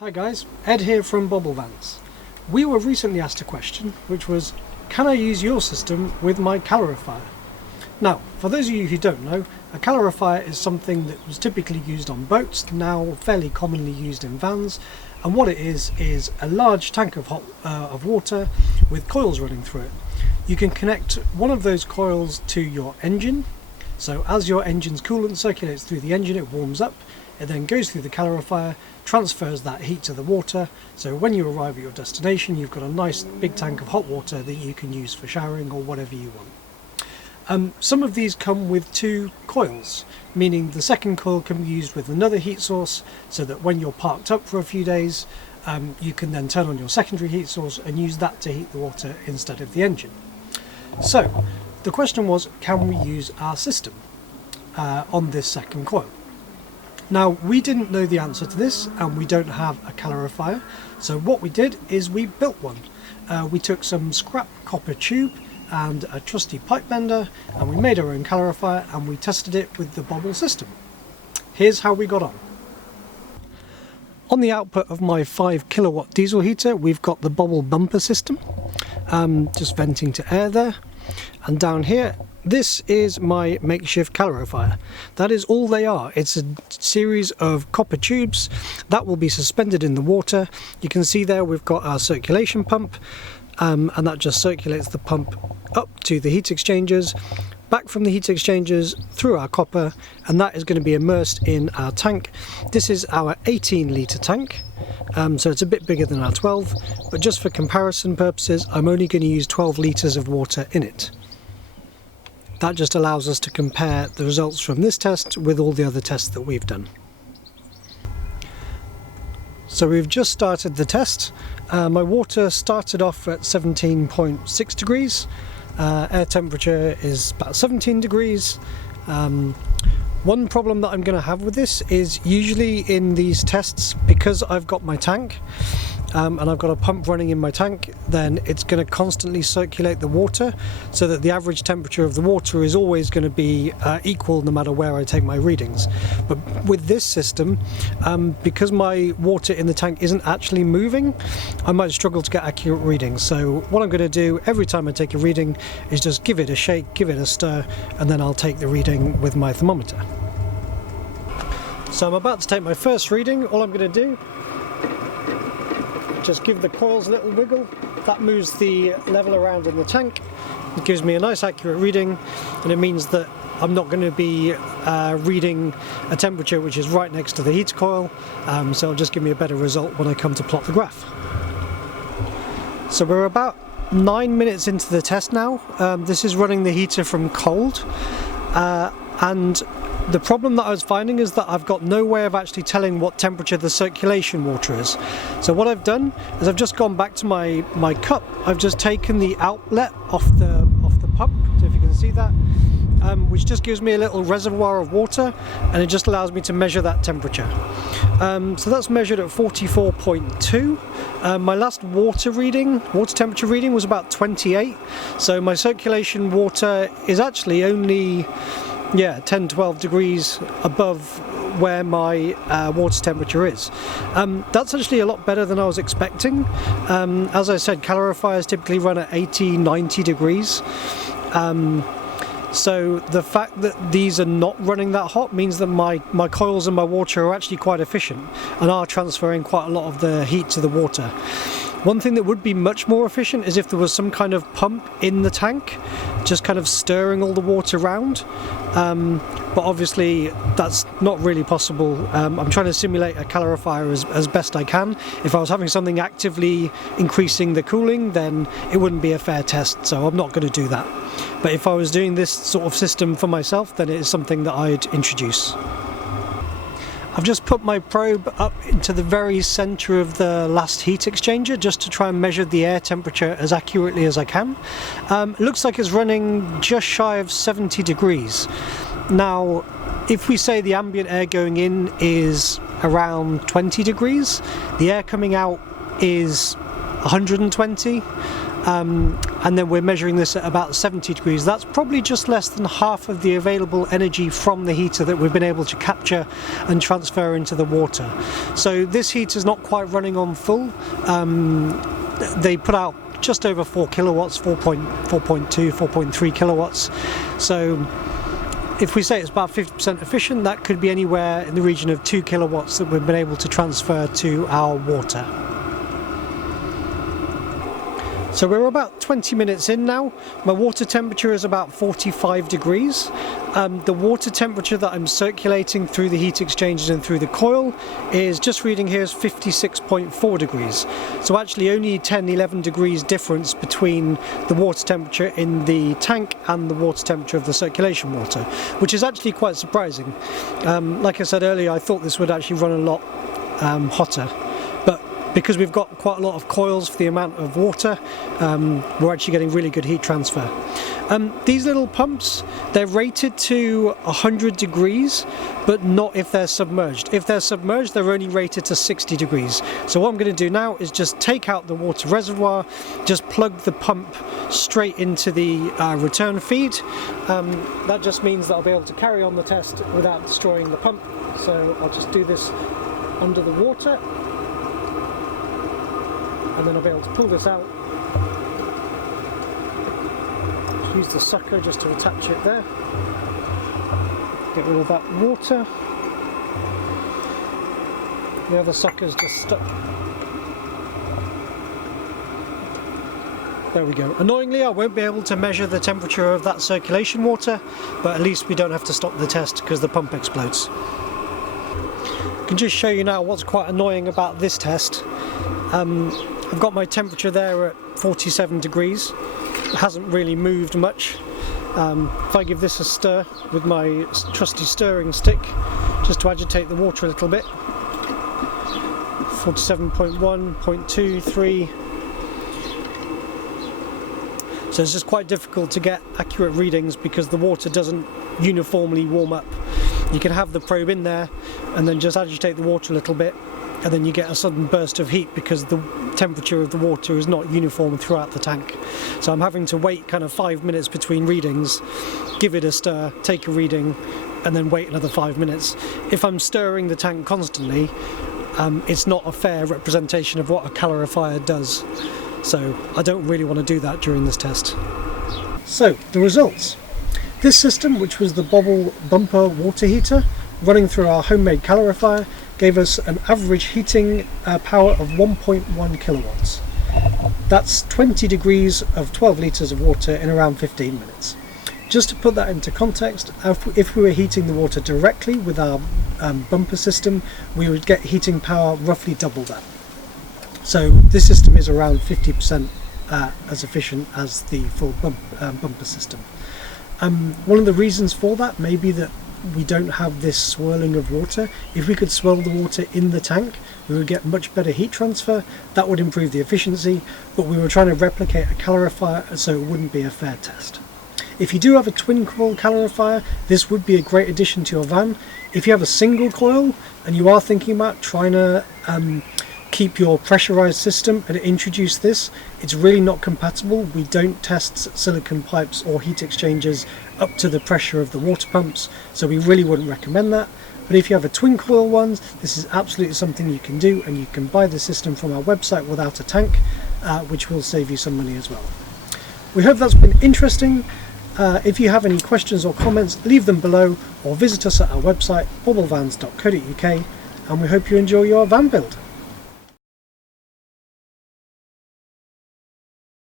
Hi guys, Ed here from Bobil Vans. We were recently asked a question which was, can I use your system with my calorifier? Now, for those of you who don't know, a calorifier is something that was typically used on boats, now fairly commonly used in vans, and what it is a large tank of water with coils running through it. You can connect one of those coils to your engine, so as your engine's coolant circulates through the engine it warms up. It then goes through the calorifier, transfers that heat to the water, so when you arrive at your destination you've got a nice big tank of hot water that you can use for showering or whatever you want. Some of these come with two coils, meaning the second coil can be used with another heat source, so that when you're parked up for a few days you can then turn on your secondary heat source and use that to heat the water instead of the engine. So the question was, can we use our system on this second coil? Now, we didn't know the answer to this and we don't have a calorifier, so what we did is we built one. We took some scrap copper tube and a trusty pipe bender and we made our own calorifier and we tested it with the Bobil system. Here's how we got on. On the output of my 5 kilowatt diesel heater we've got the Bobil bumper system, just venting to air there, and down here this is my makeshift calorifier. That is all they are. It's a series of copper tubes that will be suspended in the water. You can see there we've got our circulation pump, and that just circulates the pump up to the heat exchangers, back from the heat exchangers through our copper, and that is going to be immersed in our tank. This is our 18 litre tank, so it's a bit bigger than our 12, but just for comparison purposes I'm only going to use 12 litres of water in it. That just allows us to compare the results from this test with all the other tests that we've done. So we've just started the test. My water started off at 17.6 degrees. Air temperature is about 17 degrees. One problem that I'm going to have with this is usually in these tests, because I've got my tank and I've got a pump running in my tank, then it's going to constantly circulate the water so that the average temperature of the water is always going to be equal no matter where I take my readings. But with this system, because my water in the tank isn't actually moving, I might struggle to get accurate readings. So what I'm going to do every time I take a reading is just give it a shake, give it a stir, and then I'll take the reading with my thermometer. So I'm about to take my first reading. All I'm going to do, just give the coils a little wiggle. That moves the level around in the tank. It gives me a nice accurate reading, and it means that I'm not going to be reading a temperature which is right next to the heater coil, so it'll just give me a better result when I come to plot the graph. So we're about 9 minutes into the test now. This is running the heater from cold, and the problem that I was finding is that I've got no way of actually telling what temperature the circulation water is. So what I've done is I've just gone back to my cup. I've just taken the outlet off the pump, so if you can see that, which just gives me a little reservoir of water, and it just allows me to measure that temperature. So that's measured at 44.2. My last water temperature reading was about 28, so my circulation water is actually only 10-12 degrees above where my water temperature is. That's actually a lot better than I was expecting. As I said, calorifiers typically run at 80-90 degrees. So the fact that these are not running that hot means that my coils and my water are actually quite efficient and are transferring quite a lot of the heat to the water. One thing that would be much more efficient is if there was some kind of pump in the tank, just kind of stirring all the water around. But obviously that's not really possible. I'm trying to simulate a calorifier as best I can. If I was having something actively increasing the cooling, then it wouldn't be a fair test, so I'm not going to do that. But if I was doing this sort of system for myself, then it is something that I'd introduce. I've just put my probe up into the very centre of the last heat exchanger just to try and measure the air temperature as accurately as I can. It looks like it's running just shy of 70 degrees. Now, if we say the ambient air going in is around 20 degrees, the air coming out is 120. and then we're measuring this at about 70 degrees. That's probably just less than half of the available energy from the heater that we've been able to capture and transfer into the water. So this heater is not quite running on full. They put out just over 4 kilowatts, 4.2, 4.3 kilowatts. So if we say it's about 50% efficient, that could be anywhere in the region of 2 kilowatts that we've been able to transfer to our water. So we're about 20 minutes in now. My water temperature is about 45 degrees. The water temperature that I'm circulating through the heat exchangers and through the coil is just reading here is 56.4 degrees. So actually only 10-11 degrees difference between the water temperature in the tank and the water temperature of the circulation water, which is actually quite surprising. Like I said earlier, I thought this would actually run a lot hotter. Because we've got quite a lot of coils for the amount of water, we're actually getting really good heat transfer. These little pumps, they're rated to 100 degrees, but not if they're submerged. If they're submerged, they're only rated to 60 degrees. So what I'm going to do now is just take out the water reservoir, just plug the pump straight into the return feed. That just means that I'll be able to carry on the test without destroying the pump. So I'll just do this under the water, and then I'll be able to pull this out. Just use the sucker just to attach it there. Get rid of that water. The other sucker's just stuck. There we go. Annoyingly, I won't be able to measure the temperature of that circulation water, but at least we don't have to stop the test because the pump explodes. I can just show you now what's quite annoying about this test. I've got my temperature there at 47 degrees. It hasn't really moved much. If I give this a stir with my trusty stirring stick, just to agitate the water a little bit. 47.1, 0.2, 3. So it's just quite difficult to get accurate readings because the water doesn't uniformly warm up. You can have the probe in there and then just agitate the water a little bit, and then you get a sudden burst of heat because the temperature of the water is not uniform throughout the tank. So I'm having to wait kind of 5 minutes between readings, give it a stir, take a reading, and then wait another 5 minutes. If I'm stirring the tank constantly, it's not a fair representation of what a calorifier does. So I don't really want to do that during this test. So the results. This system, which was the Bobil bumper water heater running through our homemade calorifier, gave us an average heating power of 1.1 kilowatts. That's 20 degrees of 12 litres of water in around 15 minutes. Just to put that into context, if we were heating the water directly with our bumper system, we would get heating power roughly double that. So this system is around 50% as efficient as the full bumper system. One of the reasons for that may be that we don't have this swirling of water. If we could swirl the water in the tank, we would get much better heat transfer. That would improve the efficiency, but we were trying to replicate a calorifier, so it wouldn't be a fair test. If you do have a twin coil calorifier, this would be a great addition to your van. If you have a single coil and you are thinking about trying to keep your pressurized system and introduce this, it's really not compatible. We don't test silicon pipes or heat exchangers up to the pressure of the water pumps, so we really wouldn't recommend that. But if you have a twin coil ones, this is absolutely something you can do, and you can buy the system from our website without a tank, which will save you some money as well. We hope that's been interesting. If you have any questions or comments, leave them below or visit us at our website bobilvans.co.uk, and we hope you enjoy your van build.